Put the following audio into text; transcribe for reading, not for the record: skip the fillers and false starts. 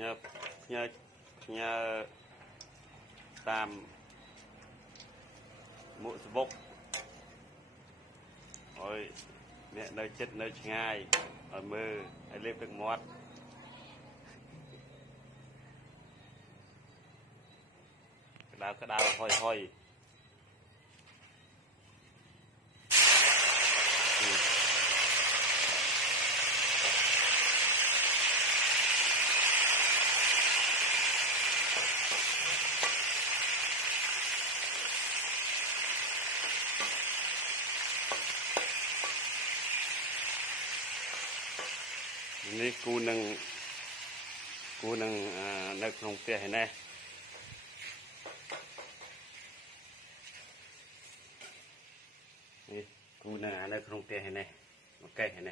nhờ nhờ nhờ tam mũi bốc rồi mẹ nơi chết nơi ngay ở mơ hay lên được mót cái đào hoi hoiนี่กูนึงนึกลงเตียเห็นไหมนี่กูนึงนึกลงเตียเห็นไหมโอเคเห็นไหม